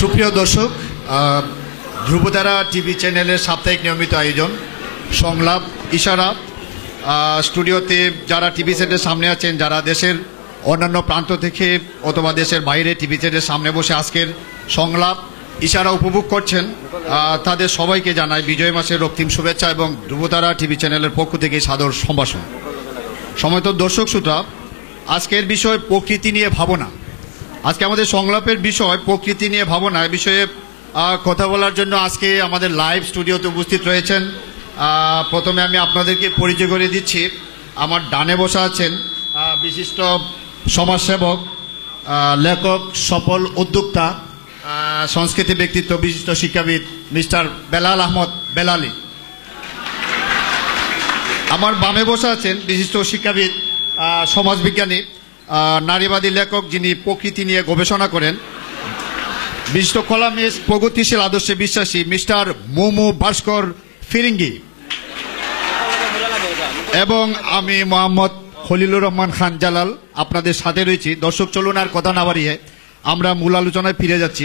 সুপ্রিয় দর্শক, ধ্রুবতারা টিভি চ্যানেলের সাপ্তাহিক নিয়মিত আয়োজন সংলাপ ইশারা। স্টুডিওতে যারা টিভি সেটের সামনে আছেন, যারা দেশের অন্যান্য প্রান্ত থেকে অথবা দেশের বাইরে টিভি সেটের সামনে বসে আজকের সংলাপ ইশারা উপভোগ করছেন, তাদের সবাইকে জানাই বিজয় মাসের রক্তিম শুভেচ্ছা এবং ধ্রুবতারা টিভি চ্যানেলের পক্ষ থেকে সাদর সম্ভাষণ। সময়ত দর্শক শ্রোতা, আজকের বিষয় প্রকৃতি নিয়ে ভাবনা। আজকে আমাদের সংলাপের বিষয় প্রকৃতি নিয়ে ভাবনা। এই বিষয়ে কথা বলার জন্য আজকে আমাদের লাইভ স্টুডিওতে উপস্থিত রয়েছেন। প্রথমে আমি আপনাদেরকে পরিচয় করে দিচ্ছি। আমার ডানে বসা আছেন বিশিষ্ট সমাজসেবক, লেখক, সফল উদ্যোক্তা, সংস্কৃতি ব্যক্তিত্ব, বিশিষ্ট শিক্ষাবিদ মিস্টার বেলাল আহমদ বেলালি। আমার বামে বসা আছেন বিশিষ্ট শিক্ষাবিদ, সমাজবিজ্ঞানী, নারীবাদী লেখক, যিনি প্রকৃতি নিয়ে গবেষণা করেন, বিশিষ্ট কলামিস্ট, প্রগতিশীল আদর্শে বিশ্বাসী মিস্টার মোমো ভাস্কর ফিরিঙ্গি। এবং আমি মোহাম্মদ খলিলুর রহমান খান জালাল আপনাদের সাথে রয়েছি। দর্শক, চলুন আর কথা না বাড়িয়ে আমরা মূল আলোচনায় ফিরে যাচ্ছি।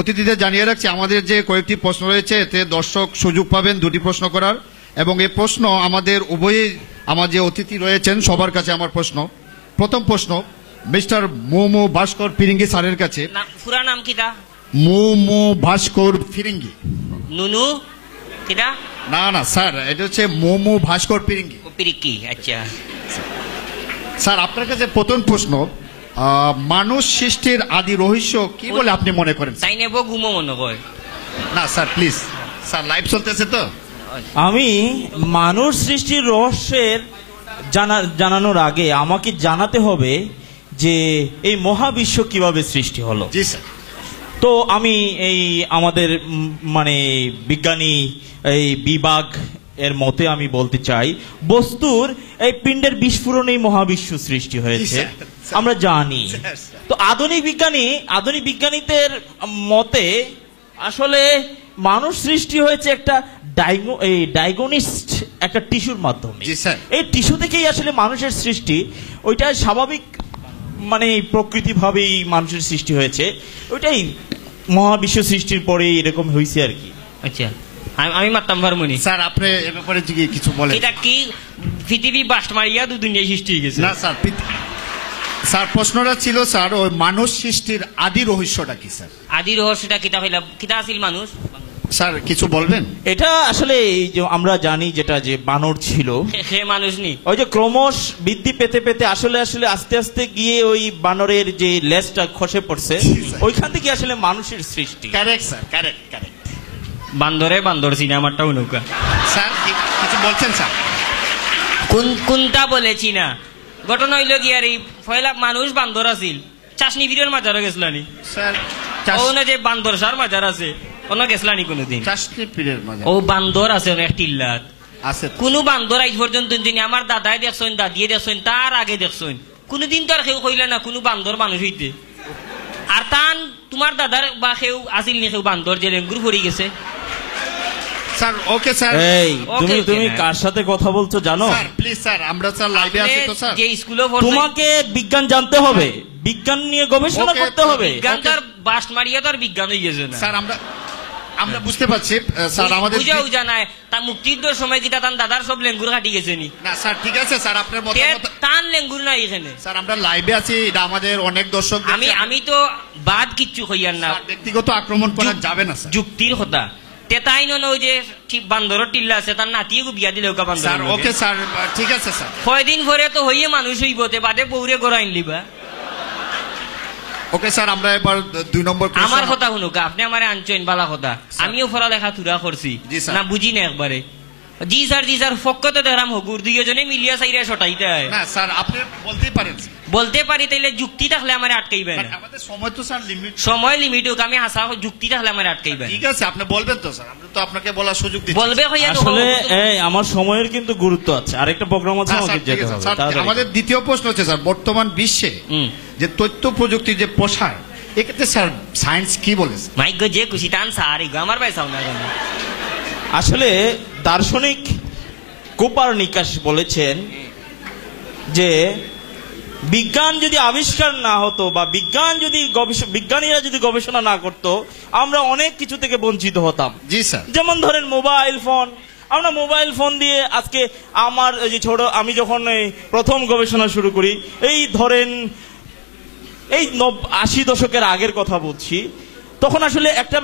অতিথিদের জানিয়ে রাখছি, আমাদের যে কয়েকটি প্রশ্ন রয়েছে এতে দর্শক সুযোগ পাবেন দুটি প্রশ্ন করার, এবং এই প্রশ্ন আমাদের উভয়ই, আমার যে অতিথি রয়েছেন সবার কাছে আমার প্রশ্ন। প্রথম প্রশ্ন মিস্টার মোমো ভাস্কর ফিরিঙ্গি স্যারের কাছে। পুরা নাম কিটা? মোমো ভাস্কর ফিরিঙ্গি। নুনু কিটা? না না স্যার, এটা হচ্ছে মোমো ভাস্কর ফিরিঙ্গি। পিরিকি। আচ্ছা স্যার, আপনার কাছে প্রথম প্রশ্ন, মানুষ সৃষ্টির আদি রহস্য কি বলে আপনি মনে করেন? তাই নেব ঘুমো মনে কর না স্যার, প্লিজ স্যার, লাইভ চলতেছে তো। আমি মানুষ সৃষ্টির রহস্যের জানানোর আগে আমাকে জানাতে হবে যে এই মহাবিশ্ব কিভাবে সৃষ্টি হলো। জি স্যার। তো আমি এই আমাদের মানে বিজ্ঞানী এই বিভাগ এর মতে আমি বলতে চাই, বস্তুর এই পিণ্ডের বিস্ফোরণেই মহাবিশ্ব সৃষ্টি হয়েছে, আমরা জানি। তো আধুনিক বিজ্ঞানীদের মতে আসলে মানুষ সৃষ্টি হয়েছে একটা ডাইগোনিস্ট একটা টিস্যুর মাধ্যমে। এই টিস্যু থেকেই আসলে মানুষের সৃষ্টি। ওইটা স্বাভাবিক মানে প্রকৃতি ভাবেই মানুষের সৃষ্টি হয়েছে, ওইটাই মহাবিশ্ব সৃষ্টির পরে এরকম হয়েছে আর কি। আচ্ছা, আমি মারতাম পারমনি। স্যার, আপনি এ ব্যাপারে কিছু বলেন। এটা কি পৃথিবী বাস্ট মারিয়া দুনিয়া সৃষ্টি হয়ে গেছে? না স্যার, স্যার প্রশ্নটা ছিল স্যার ওই মানুষ সৃষ্টির আদি রহস্যটা কি স্যার? আদি রহস্যটা কিটা হইলা, কিটা আছিল মানুষ? স্যার কিছু বলবেন? এটা আসলে এই যে আমরা জানি যেটা যে বানর ছিল, সে মানুষ নি, ওই যে ক্রমশ বৃদ্ধি পেতে পেতে আসলে আস্তে আস্তে গিয়ে ওই বানরের যে লেজটা খসে পড়ছে, ওইখান থেকে আসলে মানুষের সৃষ্টি। Correct sir, correct. বান্দর সিনেমাটা উনুকা। স্যার কিছু বলছেন স্যার? কোনটা বলেছি না? ঘটনা হইল কি আর এই পয়লা মানুষ বান্দর আছিল, চাষনি ভিড়ের মাজারও গেছিলানি স্যার? যে বান্দর সার মাজার আছে অন্য গেছিলানি কোনোদিন? চাষনি পীরের মাজার ও বান্দর আছে অনেক টিল্লাত আছে। কোন বান্দর আজ পর্যন্ত যিনি আমার দাদাই দেখছেন, দাদিয়ে দেখছেন, তার আগে দেখছেন, কোনদিন তো আর কেউ কইলে না কোনো বান্দর মানুষ হইতে। আর তান তোমার দাদার বা কেউ আসিল নি কেউ বান্দর যে লেঙ্গুর ভরি গেছে? Sir okay sir. এই তুমি কার সাথে কথা বলছো জানো? স্যার প্লিজ স্যার, আমরা স্যার লাইভে আছি তো স্যার। যে স্কুলে তোমাকে বিজ্ঞান জানতে হবে, বিজ্ঞান নিয়ে গবেষণা করতে হবে। বিজ্ঞান তার বাস্ট মারিয়া তো আর বিজ্ঞান হয়ে গেছে না স্যার। আমরা বুঝতে পারছি স্যার, আমাদের বুঝাও জানায় তার মুক্তিযুদ্ধের সময় কিটা তার দাদার সব লেঙ্গুর কাটি গেছে নি? না স্যার, ঠিক আছে স্যার, আপনার মতামত। তার লেঙ্গুর নাই এখানে স্যার, আমরা লাইভে আছি, এটা আমাদের অনেক দর্শক। আমি তো বাদ কিচ্ছু হইয়ার না, ব্যক্তিগত আক্রমণ করা যাবে না স্যার। যুক্তির কথা তেতাই নন। ওই যে ঠিক বান্দর টিল্লা আছে, তার নাতিয়ে বিয়া দিলে স্যার। ওকে স্যার, ঠিক আছে স্যার। কয়দিন পরে তো হইয়ে মানুষ হইব, তে বাদে বউরে গড়াইন লিবা। ওকে স্যার, আমরা এবার 2 নম্বর প্রশ্ন। আমার কথা শুনুক, আপনি আমার আনছেন বালা কথা, আমিও পড়ালেখা তুরা করছি না, বুঝি না একবারে। জি স্যার ফক্কতে দেখলাম হগুর দুইজনে মিলিয়া চাইরা সটাইতে হয় না স্যার, আপনি বলতেই পারেন। বলতে পারি, তাইলে যুক্তি থাকলে আমার আটকাইবেন না। আমাদের সময় তো স্যার লিমিট। সময় লিমিট হোক, আমি হাসা যুক্তি থাকলে আমার আটকাইবেন। ঠিক আছে, আপনি বলবেন তো স্যার, আমরা তো আপনাকে বলার সুযোগ দিচ্ছি। বলবে হইয়া আসলে এই আমার সময়ের কিন্তু গুরুত্ব আছে, আরেকটা প্রোগ্রাম আছে, আমাকে যেতে হবে। আমাদের দ্বিতীয় প্রশ্ন হচ্ছে স্যার, বর্তমান বিশ্বে যে তথ্য প্রযুক্তির যে প্রসার, এক্ষেত্রে স্যার সায়েন্স কি বলেছে? মাইক যে খুশি টান সারি আমার ভাই সাউন্ড না। আসলে দার্শনিক কোপারনিকাস বলেছেন যে বিজ্ঞান যদি আবিষ্কার না হতো বা বিজ্ঞানীরা যদি গবেষণা না করতো, আমরা অনেক কিছু থেকে বঞ্চিত হতাম। জি স্যার। যেমন ধরেন মোবাইল ফোন, আমরা মোবাইল ফোন দিয়ে আজকে আমার এই যে আমি যখন এই প্রথম গবেষণা শুরু করি, এই ধরেন এই 80 দশকের আগের কথা বলছি, তখন আসলে একটা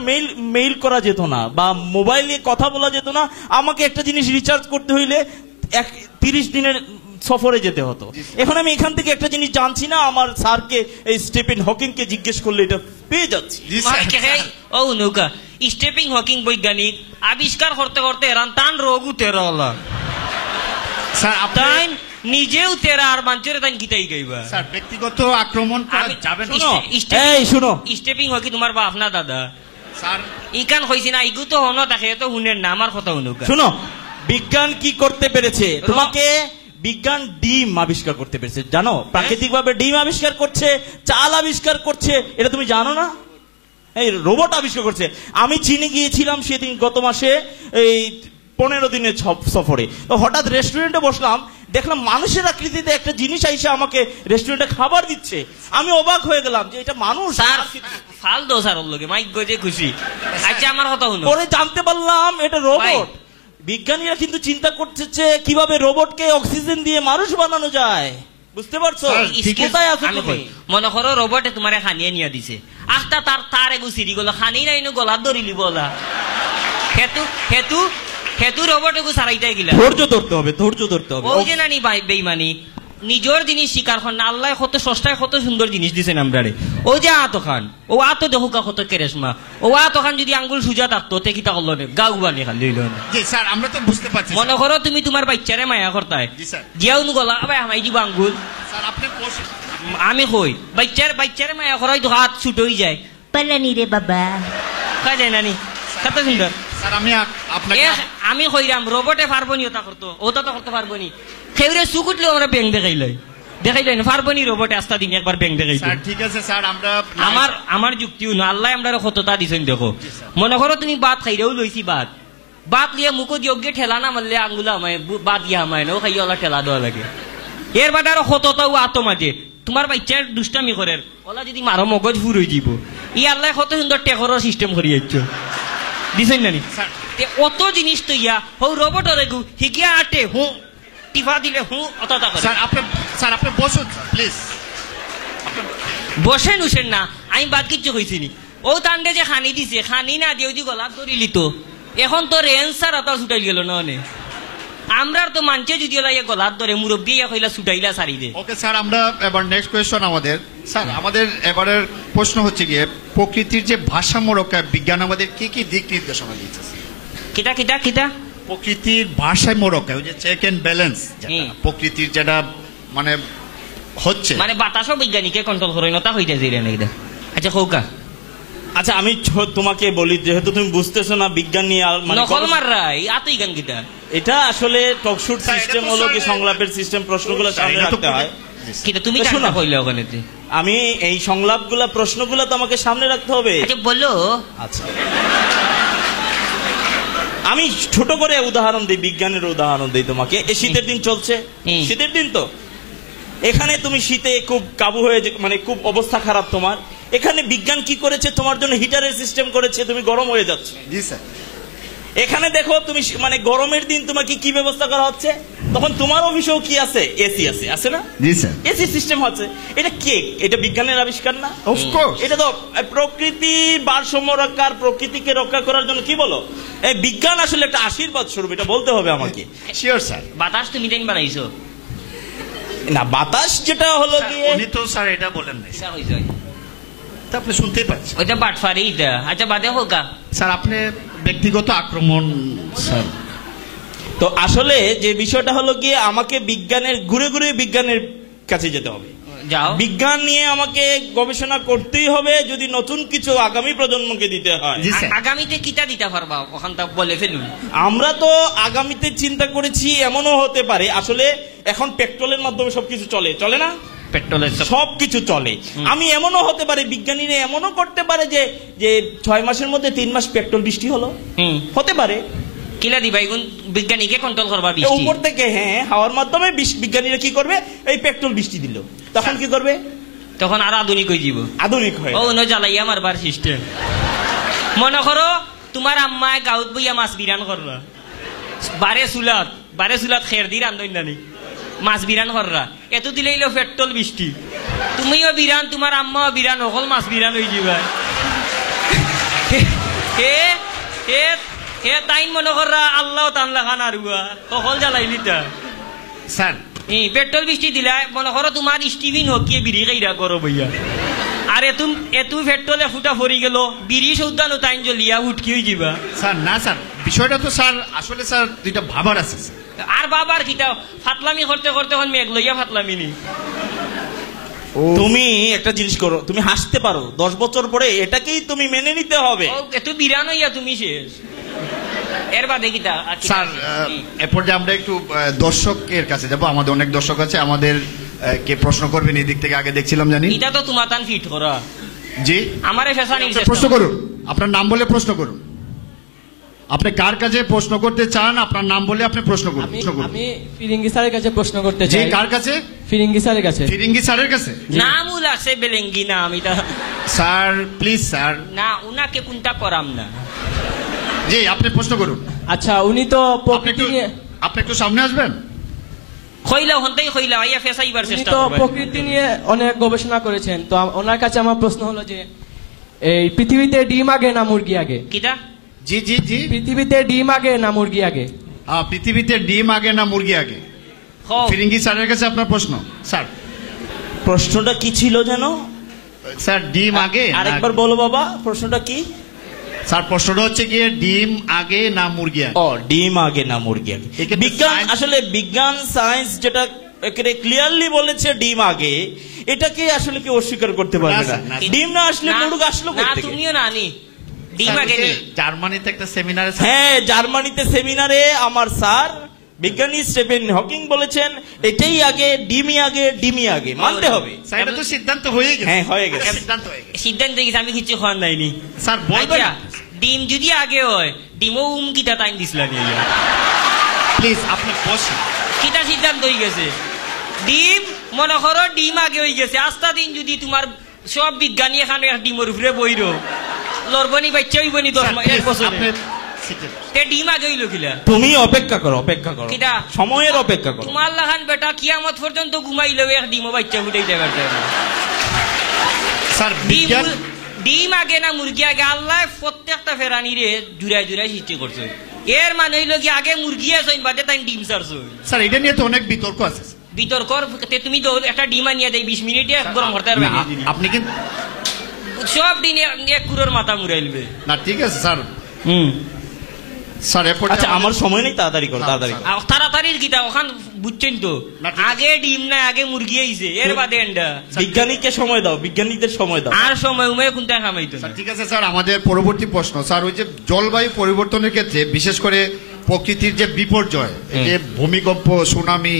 মেইল করা যেত না বা মোবাইলে কথা বলা যেত না। আমাকে একটা জিনিস রিচার্জ করতে হইলে 30 দিনের সফরে যেতে হতো। এখন আমি এখান থেকে একটা জিনিস জানছি না, আমার স্যারকে এই স্টিফেন হকিংকে জিজ্ঞেস করলে এটা পেয়ে যাচ্ছি। জি স্যার। ও নৌকা স্টিফেন হকিং বৈজ্ঞানিক আবিষ্কার করতে করতে এরান তান রোগু তেরা হলা স্যার তাই নিজেও তেরা আর মানুষের তাই গীতাই গাইবা। স্যার ব্যক্তিগত আক্রমণ করা যাবে না। এই শুনো, স্টিফেন হকি তোমার বাপ না দাদা? স্যার ইকান হইছি না, ইগু তো হনো তাকে তো শুনেন না আমার কথা হুনুকা। শুনো, বিজ্ঞান কি করতে পেরেছে? তোমাকে বিজ্ঞান ডিম আবিষ্কার করতে পেরেছে, জানো? প্রাকৃতিক ভাবে ডিম আবিষ্কার করছে, চাল আবিষ্কার করছে, এটা তুমি জানো না? এই রোবট আবিষ্কার করছে। আমি চীনে গিয়েছিলাম সেদিন গত মাসে এই 15 দিনের সফরে। তো হঠাৎ রেস্টুরেন্টে বসলাম, দেখলাম মানুষের আকৃতিতে একটা জিনিস আইসা আমাকে রেস্টুরেন্টে খাবার দিচ্ছে। আমি অবাক হয়ে গেলাম যে এটা মানুষ। স্যার ফাল দো স্যার ওর লগে মাইক গজে খুশি। আচ্ছা আমার কথা শুনো। পরে জানতে পারলাম এটা রোবট। বিজ্ঞানীরা কিন্তু চিন্তা করছে কিভাবে রোবটকে অক্সিজেন দিয়ে মানুষ বানানো যায়, বুঝতে পারছো? কোথায় আছো তুমি? মনে করো রোবটে তোমারে খানিয়ে নিয়ে দিছে, আস্তা তার এগু সিঁড়ি গলা খানি নাই গলা ধরিলি বলা হেতু হেতু হেতু রোবট এগু সারাইতে গিলা। ধৈর্য ধরতে হবে, ধৈর্য ধরতে হবে। ওই যে নানি বেইমানি নিজের জিনিস স্বীকার করেন না। আল্লাহ কত সস্তায় কত সুন্দর জিনিস দিছেন আমরারে। ওই যে আতো খান, ও আতো দেখো কত কেরেশমা, ও আতো খান যদি আঙ্গুল সুজা থাকতো তে কিতা করলো নে গাউ বানি খান লইল না। জি স্যার, আমরা তো বুঝতে পারছি। মনে করো তুমি তোমার বাচ্চারে মায়া করতায়, জি স্যার। গিয়াও নু গলা আবার আমায় দিব আঙ্গুল। স্যার আপনি আমি কই বাচ্চারে মায়া করাই তো হাত ছুট হয়ে যায়, পালানি রে বাবা কয় যায় নানি কত সুন্দর। স্যার আমি আপনাকে আমি কইরাম রোবটে পারবো নি ওটা করতো, ওটা তো করতে পারবো নি। খেউরে সুকুটলে আমরা ব্যাংক দেখাইলাই না পারবো নি রোবটে আস্তা দিন একবার ব্যাংক দেখাই। স্যার ঠিক আছে স্যার, আমরা আমার যুক্তিও না, আল্লাহ আমরা কতটা দিছেন দেখো। মনে করো তুমি বাদ খাইরেও লইছি, বাদ লিয়ে মুখো যোগ্য ঠেলা না মারলে আঙ্গুলা আমায় বাদ ইয়া আমায় না, ও খাইয়া ওলা ঠেলা দেওয়া লাগে। এর বাদে আরো কতটাও আতো মাঝে তোমার বাচ্চার দুষ্টামি করে ওলা যদি মারো মগজ ফুর হয়ে যাব। ই আল্লাহ কত সুন্দর টেকরের সিস্টেম করিয়েছ দিছেন নানি। অত জিনিস তো ইয়া হো রোবট রেগু হিগিয়া আটে হু টিফা দিলে হু অতটা করে। স্যার আপনি বসুন প্লিজ। বসেন উসেন না, আমি বাদ কিচ্ছু কইছি নি। ও তান্ডে যে খানি দিছে, খানি না দিয়ে ওই গলাপ ধরিলি তো এখন তো রেন্সার আতা ছুটাই গেল না অনেক। আমরা তো মানছে যদি গলাপ ধরে মুরব্বী কইলা ছুটাইলা সারি দে। ওকে স্যার, আমরা এবার নেক্সট কোয়েশ্চন আমাদের। স্যার আমাদের এবারের প্রশ্ন হচ্ছে গিয়ে প্রকৃতির যে ভারসাম্য রক্ষা বিজ্ঞান আমাদের কি কি দিক নির্দেশনা দিচ্ছে? কিটা কিটা কিটা প্রকৃতির ভারসাম্য রক্ষা, ওই যে চেক এন্ড ব্যালেন্স, প্রকৃতির যেটা মানে হচ্ছে মানে বাতাসও বিজ্ঞানীকে কন্ট্রোল করে না তা হইতে যাইরে নাকি। আচ্ছা কৌকা, আচ্ছা আমি তোমাকে বলি, যেহেতু তুমি বুঝতেছো না বিজ্ঞান নিয়ে নকল মাররাই আতই গান কিটা। এটা আসলে টকশুট সিস্টেম হলো কি সংলাপের সিস্টেম, প্রশ্নগুলো সামনে রাখতে হয়। কিটা তুমি শোনা কইলে ওখানে আমি এই সংলাপগুলা প্রশ্নগুলো তো আমাকে সামনে রাখতে হবে। আচ্ছা বলো। আচ্ছা আমি ছোট করে উদাহরণ দিই, বিজ্ঞানের উদাহরণ দিই তোমাকে। এই শীতের দিন চলছে, শীতের দিন তো এখানে তুমি শীতে খুব কাবু হয়ে মানে খুব অবস্থা খারাপ তোমার। এখানে বিজ্ঞান কি করেছে, তোমার জন্য হিটারের সিস্টেম করেছে, তুমি গরম হয়ে যাচ্ছে। জি স্যার। এখানে দেখো তুমি মানে গরমের দিন তোমাকে কি ব্যবস্থা করা হচ্ছে, তখন তোমার অফিসেও কি আছে, এসি আছে, আছে না? জি স্যার। এসি সিস্টেম আছে। এটা কে? এটা বিজ্ঞানের আবিষ্কার না? অফকোর্স। এটা তো প্রকৃতির ভারসাম্য রক্ষার, প্রকৃতিকে রক্ষা করার জন্য কি বলো, এই বিজ্ঞান আসলে একটা আশীর্বাদ স্বরূপ, এটা বলতে হবে আমাকে। Sure sir. বাতাস তুমি টাইম বানাইছো না, বাতাস যেটা হলো গিয়ে উনি তো স্যার এটা বলেন নাই, তা আপনি শুনতেই পাচ্ছেন। ওইটা বাটফারি এটা। আচ্ছা বাদে হোকা স্যার আপনি ব্যক্তিগত আক্রমণ স্যার। তো আসলে যে বিষয়টা হলো গিয়ে আমাকে বিজ্ঞানের ঘুরে ঘুরে বিজ্ঞানের কাছে যেতে হবে। যাও, বিজ্ঞান নিয়ে আমাকে গবেষণা করতেই হবে যদি নতুন কিছু আগামী প্রজন্মকে দিতে হয়। আগামীতে কিটা দিতে পারবা ওখান তা বলে ফেলুন। আমরা তো আগামীতে চিন্তা করেছি এমনও হতে পারে, আসলে এখন পেট্রোলের মাধ্যমে সবকিছু চলে, চলে না? পেট্রোলের সবকিছু চলে। আমি এমনও হতে পারে, বিজ্ঞানীরা এমনও করতে পারে যে 6 মাসের মধ্যে 3 মাস পেট্রোল বৃষ্টি হলো, হতে পারে। কিলা দিবা এগুন বিজ্ঞানীকে কন্ট্রোল করবা বৃষ্টি উপর থেকে হ্যাঁ হাওয়ার মাধ্যমে বিজ্ঞানীরা কি করবে এই পেট্রোল বৃষ্টি দিল তখন কি করবে তখন আর আধুনিক হয়ে যাব আধুনিক হয় ও ন জ্বালাইয়া মারবার সিস্টেম মনে করো তোমার আম্মায় গাঁত বইয়া মাছ বিরান কররা বারে চুলাত খের দি রান্ধন নানি মাছ বিরান কররা এত দিলেইল পেট্রোল বৃষ্টি তুমিও বিরান তোমার আম্মাও বিরান অকল মাছ বিরান হয়ে যাবা হে তাই মনে কররা আল্লাহ তানলা খান আরুয়া অকল জ্বালাইলি তা স্যার পেট্রোল বৃষ্টি দিলা মনে করো তোমার স্টিভিন হকিয়ে বিড়ি খাইরা করো বইয়া আর এতু পেট্রোলে ফুটা ফরি গেল বিড়ি সৌদানো তাইন জ্বলিয়া উঠকি হয়ে যাবা স্যার না স্যার বিষয়টা তো স্যার আসলে স্যার দুইটা ভাবার আছে স্যার। আর বাবার কিতা ফাতলামি করতে করতে এখন মেঘ লইয়া ফাতলামি নি তুমি একটা জিনিস করো তুমি হাসতে পারো 10 বছর পরে এটাকেই তুমি মেনে নিতে হবে ও এত বিরান হইয়া তুমি শেষ এর বাদে কিতা স্যার এরপর যে আমরা একটু দর্শকের কাছে যাবো আমাদের অনেক দর্শক আছে আমাদের কে প্রশ্ন করবেন এই দিক থেকে আগে দেখছিলাম জানি এটা তো তোমার তান ফিট করা জি আমারে ফেসানির আপনি প্রশ্ন করুন আপনার নাম বলে প্রশ্ন করুন আপনি কার কাছে প্রশ্ন করতে চান আপনার নাম বলে আপনি প্রশ্ন করুন আমি ফিরিঙ্গি স্যারের কাছে প্রশ্ন করতে জি চাই কার কাছে ফিরিঙ্গি স্যারের কাছে ফিরিঙ্গি স্যারের কাছে নামও লাগছে বেলেঙ্গি নাম এটা স্যার প্লিজ স্যার না উনাকে কোনটা করাম না জি আপনি প্রশ্ন করুন আচ্ছা উনি তো আপনি প্রকৃতি একটু নিয়ে আপনি একটু সামনে আসবেন খইলা হন্তাই খইলা আইয়া ফেসাইবার উনি চেষ্টা তো করবেন প্রকৃতি নিয়ে অনেক গবেষণা করেছেন তো ওনার কাছে আমার প্রশ্ন হলো যে এই পৃথিবীতে ডিম আগে না মুরগি আগে কিটা জি জি জি পৃথিবীতে ডিম আগে না মুরগি আগে পৃথিবীতে ডিম আগে না মুরগি আগে হও ফিরিঙ্গি স্যারের কাছে আপনার প্রশ্ন স্যার প্রশ্নটা কি ছিল যেন স্যার ডিম আগে আরেকবার বলো বাবা প্রশ্নটা কি স্যার প্রশ্নটা হচ্ছে গিয়ে ডিম আগে না মুরগি আগে ও ডিম আগে না মুরগি আগে এক্ষেত্রে বিজ্ঞান science- আসলে বিজ্ঞান সায়েন্স যেটা একেবারে ক্লিয়ারলি বলেছে ডিম আগে এটাকে আসলে কি অস্বীকার করতে পারবে না, না স্যার, না, স্যার। ডিম না আসলে মুরগ আসলো না কোথা থেকে তুমিও নানি ডিম স্যার, আগে ওই যে নি জার্মানিতে একটা সেমিনারে হ্যাঁ জার্মানিতে সেমিনারে আমার স্যার বিজ্ঞানী স্টিফেন হকিং বলেছেন এটাই আগে ডিমই আগে মানতে হবে স্যার এটা তো সিদ্ধান্ত হয়ে গেছে হ্যাঁ হয়ে গেছে সিদ্ধান্ত হয়ে গেছে সিদ্ধান্ত গেছে আমি কিছু খাওয়ার নাইনি স্যার বলবেন আচ্ছা, ডিম যদি আগে হয় ডিমও কিটা টাইম দিছিলা নিয়ে প্লিজ আপনি বসুন কিটা সিদ্ধান্ত হয়ে গেছে ডিম মনে করো ডিম আগে হয়ে গেছে আস্তা দিন যদি তোমার সব বিজ্ঞানী এখানে ডিমের উপরে বইর লড়বনি বাচ্চা হইবনি 1 বছর আপনি সিটে তে ডিম আগে হইল কিলা তুমি অপেক্ষা করো কিটা? সময়ের অপেক্ষা করো তোমার লাগান বেটা কিয়ামত পর্যন্ত ঘুমাইলে এক ডিমও বাচ্চা ফুটাই দেবার যায় না। স্যার ডিম বিজ্ঞান ডিম আগে না মুরগি আগে আল্লাহ প্রত্যেকটা ফেরানি রে জুড়াই সৃষ্টি করছে এর মানে হইল কি আগে মুরগি আসইন বাদে তাই ডিম সারছো স্যার এটা নিয়ে তো অনেক বিতর্ক আছে বিতর্কর তে তুমি তো একটা ডিম আনিয়ে দেয় 20 মিনিটে গরম করতে পারবে না, আপনি কিন্তু সব দিন এক কুড়োর মাথা মুড়াইলবে না ঠিক আছে স্যার স্যার এরপর আচ্ছা আমার সময় নেই তাড়াতাড়ি করো তাড়াতাড়ি করো। আর তাড়াতাড়ির গীতা ওখান বুঝছেন তো না, ঠিক আছে। আগে ডিম না আগে মুরগি আইছে এর বাদে এন্ডা বিজ্ঞানীকে সময় দাও বিজ্ঞানীদের সময় দাও আর সময় উমে কোনটা খামাইতো না স্যার ঠিক আছে স্যার আমাদের পরবর্তী প্রশ্ন স্যার ওই যে জলবায়ু পরিবর্তনের ক্ষেত্রে বিশেষ করে প্রকৃতির যে বিপর্যয় এই যে ভূমিকম্প সুনামি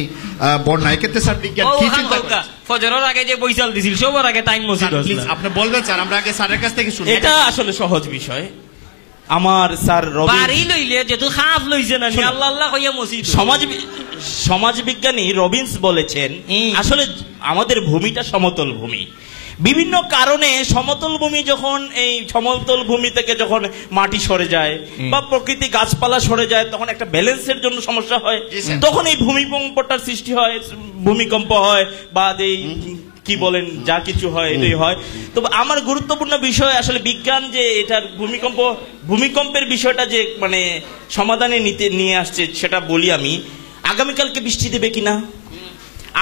বন্যা এক্ষেত্রে স্যার বিজ্ঞান ও কি ওখান চিন্তা হোকা করে ফজরের আগে যে বইসাল দিছিল সবার আগে টাইম মসজিদ প্লিজ আপনি বলবেন স্যার আমরা আগে স্যারের কাছ থেকে শুনি এটা আসলে সহজ বিষয় আমার স্যার রবি বাড়ি লইলে যেহেতু খাপ লইছে না শোনো। আল্লাহ আল্লাহ কইয়া মসজিদ সমাজবিজ্ঞানী রবিন্স বলেছেন আসলে আমাদের ভূমিটা সমতল ভূমি বিভিন্ন কারণে সমতল ভূমি যখন এই সমতল ভূমি থেকে যখন মাটি সরে যায় বা প্রকৃতি গাছপালা সরে যায় তখন একটা ব্যালেন্সের জন্য সমস্যা হয় জি, স্যার। তখন এই ভূমিকম্পটার সৃষ্টি হয় ভূমিকম্প হয় বা এই কি বলেন যা কিছু হয় এটাই হয় তো আমার গুরুত্বপূর্ণ বিষয় আসলে বিজ্ঞান যে এটার ভূমিকম্পের বিষয়টা যে মানে সমাধানে নিয়ে আসছে সেটা বলি আমি আগামীকালকে বৃষ্টি দেবে কিনা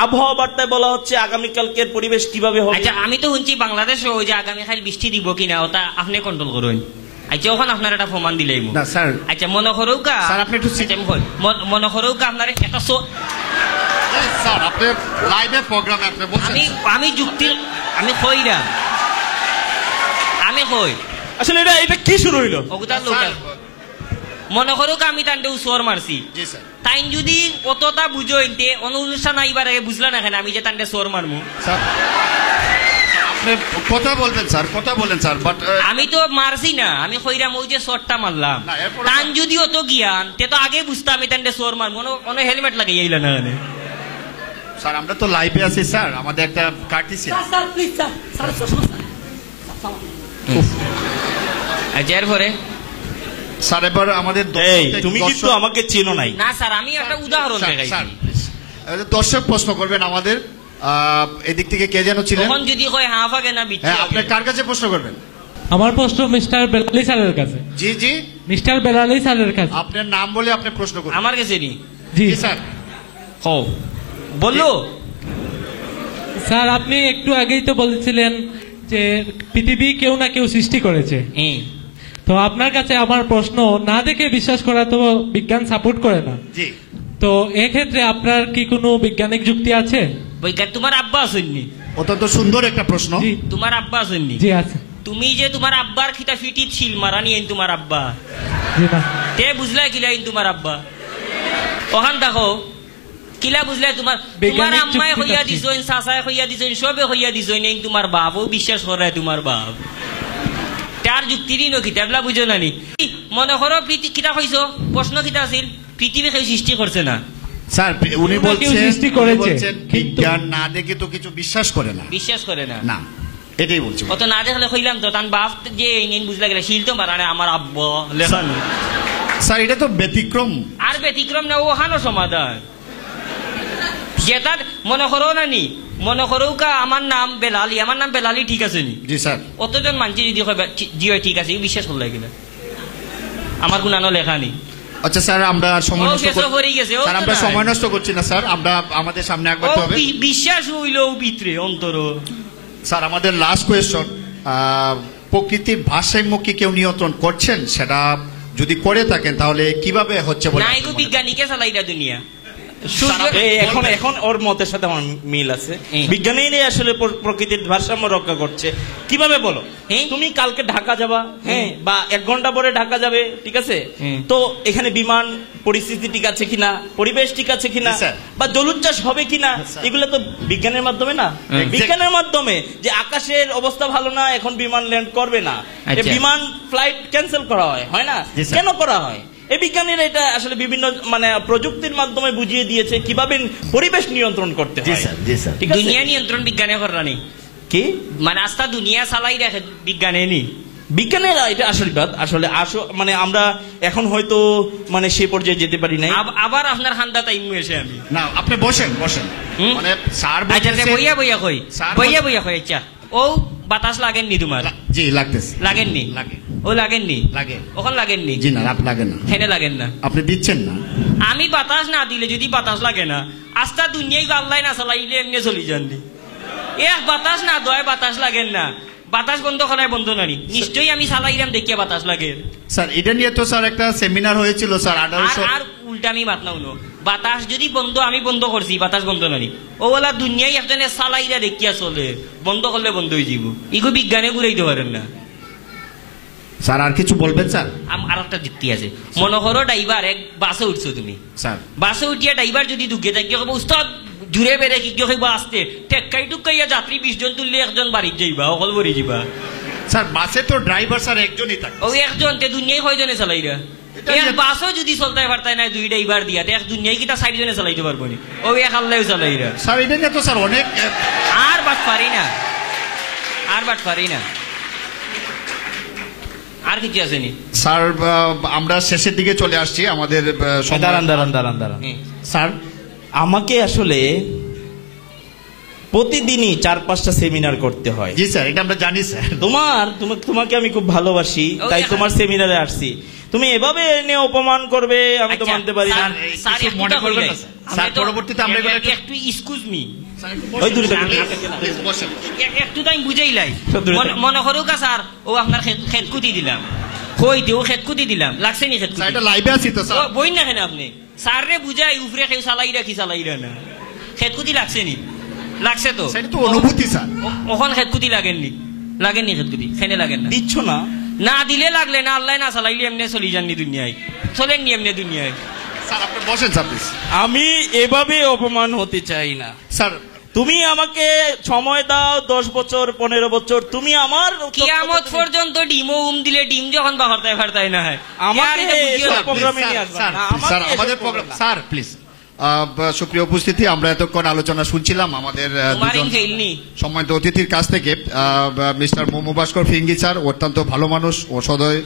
আবহাওয়া বার্তায় বলা হচ্ছে আগামীকালকের পরিবেশ কিভাবে হবে আচ্ছা আমি তো শুনছি বাংলাদেশে ওই যে আগামীকাল বৃষ্টি দিব কিনা ওটা আপনি কন্ট্রোল করুন আচ্ছা ওখানে আপনার একটা প্রমাণ দিলেই না স্যার আচ্ছা মনে করুক স্যার, আপনি একটু আচ্ছা, আমি কই, মনে করুক আপনার একটা স্যার আপনি লাইভে প্রোগ্রামে আপনি বলছেন আমি যুক্তি আমি কই না আমি কই আসলে এটা কি শুরু হইলো ওগুতার লোক স্যার, মনে করুক আমি তান্ডে উসর মারছি জি স্যার তাই যদি অতটা বুঝো ইনতে অনুষ্ঠান আইবার আগে বুঝলা না কেন আমি যে তান্ডে সোর মারমু স্যার আপনি কথা বলবেন স্যার, কথা বলেন স্যার, বাট আমি তো মারছি না, আমি কইরাম ওই যে শটটা মারলাম না, এরপরে তান যদি অত জ্ঞান তে তো আগে বুঝতাম আমি তান্ডে সোর মারবো কোনো হেলমেট লাগিয়ে আইলা না এখানে। স্যার আমরা তো লাইভে আছি স্যার, আমাদের একটা কার্টিসি। আচ্ছা এরপরে স্যার এবার আমাদের এই তুমি কিন্তু আমাকে চেনো নাই। না স্যার আমি একটা উদাহরণ স্যার, দেখাইছি। স্যার, দর্শক প্রশ্ন করবেন আমাদের, এদিক থেকে কে যেন ছিলেন? তখন যদি কয় হাফ আগে না বিচ্ছি হ্যাঁ, আপনি কার কাছে প্রশ্ন করবেন? আমার প্রশ্ন মিস্টার বেলালি স্যারের কাছে। জি জি, মিস্টার বেলালি স্যারের কাছে। আপনার নাম বলে আপনি প্রশ্ন করুন। আমার কাছে নি জি জি স্যার। হো বললো স্যার, আপনি একটু আগেই তো বলেছিলেন যে পৃথিবী কেউ না কেউ সৃষ্টি করেছে। তো আপনার কাছে আমার প্রশ্ন, না দেখে বিশ্বাস করা তো বিজ্ঞান সাপোর্ট করে না। জি, তো এক্ষেত্রে আপনার কি কোনো বৈজ্ঞানিক যুক্তি আছে? বৈজ্ঞান তোমার আব্বা আসেননি? অত্যন্ত সুন্দর একটা প্রশ্ন। জি তোমার আব্বা আসেননি? জি আছে। তুমি যে তোমার আব্বার খিতা ফিটিত ছিল মারা নিয়ে তোমার আব্বা জি না। তে বুঝলাই কিলাই তোমার আব্বা ওখান দেখো কিলা বুঝলাই তোমার তোমার বৈজ্ঞানিক আম্মাই যুক্তি হইয়া আছে। দিছইন চাচাই হইয়া দিছইন সবে হইয়া দিছইন এই তোমার বাপও বিশ্বাস করে তোমার বাপ তার যুক্তিরই নকি তেবলা বুঝো নানি মনে করো কিতা কইছো প্রশ্ন কিতা আছিল পৃথিবী কেউ সৃষ্টি করছে না স্যার উনি কেউ না কেউ বলছেন, সৃষ্টি উনি করেছে, বলছেন কিন্তু- বিজ্ঞান না দেখে তো কিছু বিশ্বাস করে না। বিশ্বাস করে না না, এটাই বলছি। অত না দেখলে কইলাম তো তান বাপ যে এই বুঝলা গেলে শিল তো মারানে আমার আব্বা লেখানো স্যার এটা তো ব্যতিক্রম। আর ব্যতিক্রম না ওখানো সমাধান যেটা মনে করো না নি মনে করো কা আমার নাম বেলালি ঠিক আছে নি জি স্যার। অতজন মানুষ যদি কয় জি হয় ঠিক আছে বিশ্বাস করলে কিনা আমার গুণানো লেখা নেই আচ্ছা স্যার, আমরা আর সময় ও নষ্ট শেষও হয়ে গেছে, ও স্যার তো আমরা নাই। সময় নষ্ট করছি না স্যার, আমরা আমাদের সামনে একবার ও হবে। বিশ্বাস হইল ভিতরে অন্তর স্যার আমাদের লাস্ট কোয়েশ্চন, প্রকৃতির ভারসাম্য কি কেউ নিয়ন্ত্রণ করছেন? সেটা যদি করে থাকেন তাহলে কিভাবে হচ্ছে বলে নাই গো আপনি মনে করেন? বিজ্ঞানীকে চালাইরা দুনিয়া এই এখন ওর মতের সাথে আমার মিল আছে। বিজ্ঞানীরাই আসলে প্রকৃতির ভারসাম্য রক্ষা করছে। কিভাবে বলো? তুমি কালকে ঢাকা যাবা, হ্যাঁ, বা 1 ঘন্টা পরে ঢাকা যাবে, ঠিক আছে? তো এখানে বিমান পরিস্থিতি ঠিক আছে কিনা, পরিবেশ ঠিক আছে কিনা, জি, স্যার। বা জলোচ্ছ্বাস হবে কিনা, এগুলো তো বিজ্ঞানের মাধ্যমে না, বিজ্ঞানের মাধ্যমে যে আকাশের অবস্থা ভালো না, এখন বিমান ল্যান্ড করবে না, আচ্ছা। বিমান ফ্লাইট ক্যান্সেল করা হয় না? জি, স্যার। কেন করা হয়? এই বিজ্ঞানীরা এটা আসলে বিভিন্ন মানে প্রযুক্তির মাধ্যমে বুঝিয়ে দিয়েছে কিভাবে পরিবেশ নিয়ন্ত্রণ করতে জি হয়। স্যার, জি স্যার। ঠিক আছে? দুনিয়া নিয়ন্ত্রণ বিজ্ঞানে করানি কি মানে আস্তা দুনিয়া চালাই রাখে বিজ্ঞানে নি বিজ্ঞানের এটা আশীর্বাদ আসলে মানে আমরা এখন হয়তো মানে সে পর্যায়ে যেতে পারি নাই। আবার আপনার খান্দা টাইম এসে আমি না, আপনি বসেন বসেন। হুম? মানে স্যার আচ্ছা বলতেছে বইয়া বইয়া কই স্যার বইয়া বল- বইয়া কই আচ্ছা ও বাতাস লাগেননি তোমার জি লাগতেছে। লাগেননি লাগে। ও লাগেননি লাগে। ওখান লাগেননি জি না, লাগে না। হেনে লাগেন না আপনি দিচ্ছেন না। আমি বাতাস না দিলে যদি বাতাস লাগে না আস্তা দুনিয়ায় আল্লাহ না চালাইলে এমনি চলি যাননি এক বাতাস না দয় বাতাস লাগেন না বাতাস বন্ধ করায় বন্ধ নানি নিশ্চয়ই আমি চালাইলাম দেখিয়া বাতাস লাগে স্যার এটা নিয়ে তো স্যার একটা সেমিনার হয়েছিল স্যার আর 1800। আর উল্টা আমি বাত না উনো বাতাস যদি বন্ধ আমি বন্ধ করছি বাতাস বন্ধ নানি ও বলা দুনিয়ায় একজনে চালাইরা দেখিয়া চলে বন্ধ করলে বন্ধ হয়ে যাব ইগো বিজ্ঞানে ঘুরাইতে পারেন না স্যার আর কিছু বলবেন স্যার? আর একটা যুক্তি আছে মনে করো ড্রাইভার এক বাসে উঠছো তুমি স্যার বাসে উঠিয়া ড্রাইভার যদি ঢুকে থাকে কব উস্তাদ জুড়ে বেড়ে কি কইবা আসতে টেক্কাই টুকাইয়া যাত্রী 20 জন তুললে একজন বাড়ির যাইবা অকল বড়ি যাবা স্যার বাসে তো ড্রাইভার স্যার একজনই থাকে। ও একজন তে দুনিয়ায় কয়জনে চালাইরা এক বাসও যদি চলতে পারতাই না 2 ড্রাইভার দিয়া এক দুনিয়ায় কিটা 4 জনে চালাইতে পারবো নি ও এক আল্লাহও চালাইরা স্যার এটা নিয়ে তো স্যার অনেক আর বাট পারি না আর বাট পারি না আর কিছু আছে নি স্যার আমরা শেষের দিকে চলে আসছি আমাদের সময়। দাঁড়ান। হুম। স্যার আমাকে আসলে প্রতিদিনই 4-5টা সেমিনার করতে হয়। জি স্যার এটা আমরা জানি স্যার। তোমাকে আমি খুব ভালোবাসি, তাই তোমার সেমিনারে আসছি। তুমি এভাবে এনে অপমান করবে আমি তো আচ্ছা, মানতে পারি না। স্যার, কিছু একটু মনে তো করবেন হইলাই। না, স্যার। আমি স্যার, তো- পরবর্তীতে আমরা এগুলো একটু- একটু এক্সকিউজ মি ওই দূরে থাকো। বসেন। একটু টাইম বুঝাইলাই দূরে থাক। মনে করো কা স্যার ও আপনার খেতকুতি দিলাম কই দিও খেতকুতি দিলাম লাগছে নি স্যার খেতকুতি এটা লাইভে আছি তো স্যার। বই না কেন আপনি স্যার রে বুঝাই উপরে কেউ চালাইরা কি চালাইরা না খেতকুতি লাগছে নি লাগছে তো স্যার এটা তো অনুভূতি স্যার। ওখান খেতকুতি লাগেননি খেতকুতি খেনে লাগেন না দিচ্ছ না? না দিলে লাগলে না আল্লাহ না চালাইলে এমনি চলি যাননি দুনিয়ায় চলেননি এমনি দুনিয়ায় স্যার আপনি বসেন স্যার প্লিজ। আমি এভাবে অপমান হতে চাই না। স্যার তুমি আমাকে সময় দাও 10 বছর 15 বছর, তুমি আমার কিয়ামত পর্যন্ত ডিমও দিলে ডিম যখন বাহারতায় ফারতায় না হয় আমাকে ইয়ার এটা বুঝিও এসব না। প্রোগ্রামে নিয়ে আসবে না। আমাকে স্যার এসব আমাদের প্রোগ্রাম- স্যার প্লিজ সুপ্রিয় উপস্থিতি, আমরা এতক্ষণ আলোচনা শুনছিলাম আমাদের তোমার দুজন ফেলনি সম্মানিত অতিথির কাছ থেকে। মিস্টার মোমো ভাস্কর ফিঙ্গি স্যার অত্যন্ত ভালো মানুষ ও সদয়,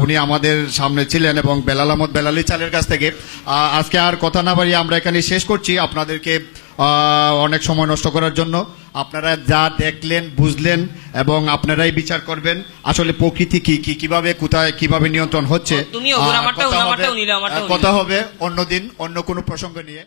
উনি আমাদের সামনে ছিলেন, এবং বেলাল আহমদ বেলালি চালের কাছ থেকে। আজকে আর কথা না বাড়িয়ে আমরা এখানে শেষ করছি, আপনাদেরকে অনেক সময় নষ্ট করার জন্য। আপনারা যা দেখলেন বুঝলেন এবং আপনারাই বিচার করবেন আসলে প্রকৃতি কি কিভাবে কোথায় কিভাবে নিয়ন্ত্রণ হচ্ছে। তুমি ওগুলো আমারটা কথা আমারটাও হবে- নিলে আমারটাও কথা হবে অন্যদিন অন্য কোনো প্রসঙ্গ নিয়ে।